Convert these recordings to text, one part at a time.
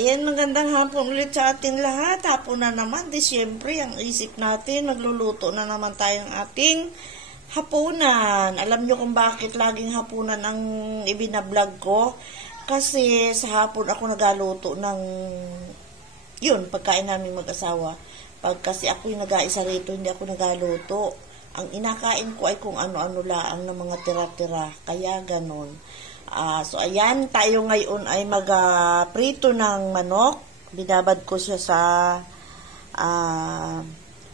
Ayan, magandang hapon ulit sa ating lahat. Hapon na naman, di syempre, ang isip natin, magluluto na naman tayo ng ating hapunan. Alam nyo kung bakit laging hapunan ang ibinablog ko? Kasi sa hapon ako nagaluto ng, yun, pagkain namin mag-asawa. Pag kasi ako yung nag-aisa rito, hindi ako nagaluto. Ang inakain ko ay kung ano-ano laang ng mga tira-tira. Kaya ganon. So, ayan, tayo ngayon ay mag-prito ng manok. Binabad ko siya sa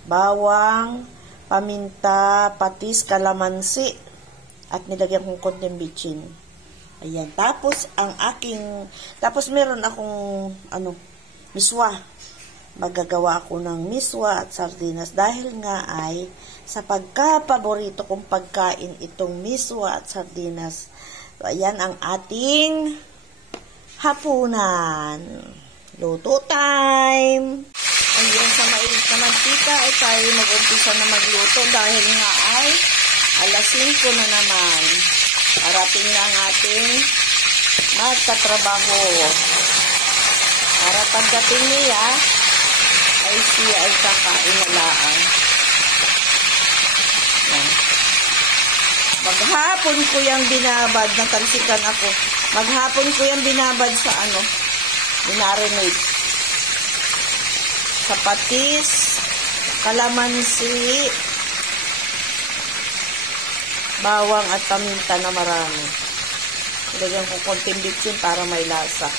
bawang, paminta, patis, kalamansi, at nilagyan kong konting bitchin. Ayan, tapos meron akong, miswa. Magagawa ako ng miswa at sardinas dahil nga ay sa pagka-paborito kong pagkain itong miswa at sardinas. So, ayan ang ating hapunan. Luto time! Ayan, sa mainit na mantika ay tayo mag-umpisa na magluto dahil nga ay alas 5 na naman. Parating na ang ating magtatrabaho. Para pagdating niya, ay siya ay kakain na laang. Maghapon ko yung binabad, natalsikan ako. Maghapon ko yung binabad sa binarinate. Sa patis, kalamansi, bawang at paminta na marami. Ilagyan ko konting bitchin para may lasa.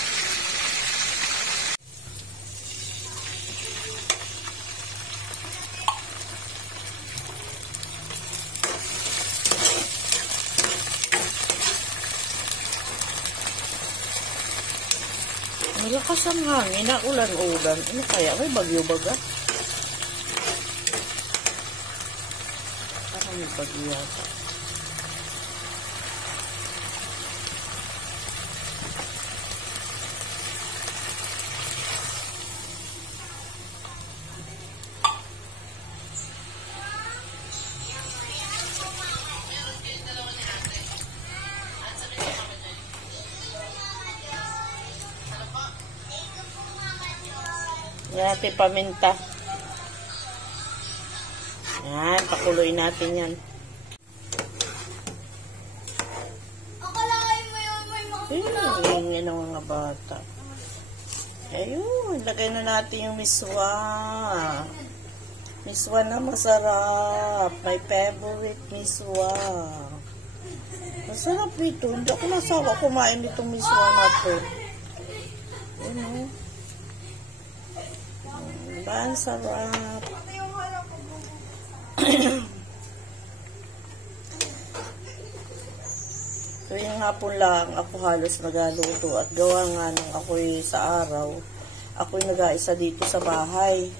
Malakas ang hangin na ulan-ulan. Ano kaya? May bagyo baga? Parang may bagyo yata. Natin paminta. Yan, pakuloy natin yan. Ayun, ang mga bata. Ayun, lagay na natin yung miswa. Miswa na masarap. My favorite miswa. Masarap ito. Hindi ako nasawa kumain itong miswa na ito. Ayun, ang sarap. Tuwing hapon lang ako halos nagaluto at gawa nga nung ako'y sa araw, ako'y nag-aisa dito sa bahay.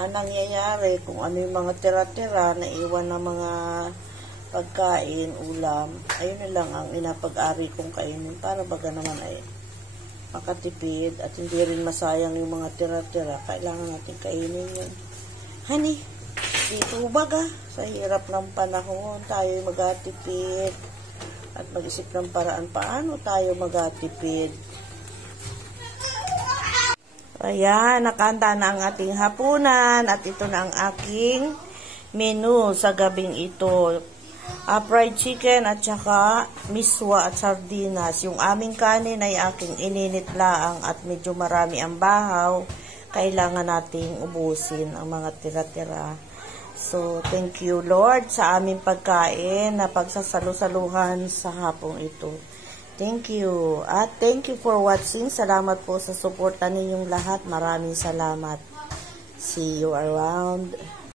Ang nangyayari kung ano yung mga tira-tira na iwan ng mga pagkain, ulam, ayun na lang ang inapag-ari kong kainin para baga naman ay makatipid at hindi rin masayang yung mga tira-tira. Kailangan natin kainin yun. Honey, dito baga, sa hirap ng panahon, tayo magatipid at mag-isip ng paraan paano tayo magatipid. Ayan, nakahanda na ang ating hapunan at ito na ang aking menu sa gabing ito. Fried chicken at saka miswa at sardinas. Yung aming kanin ay aking ininit laang at medyo marami ang bahaw. Kailangan nating ubusin ang mga tira-tira. So, thank you Lord sa aming pagkain na pagsasalu-saluhan sa hapong ito. Thank you. At thank you for watching. Salamat po sa suporta ninyong lahat. Maraming salamat. See you around.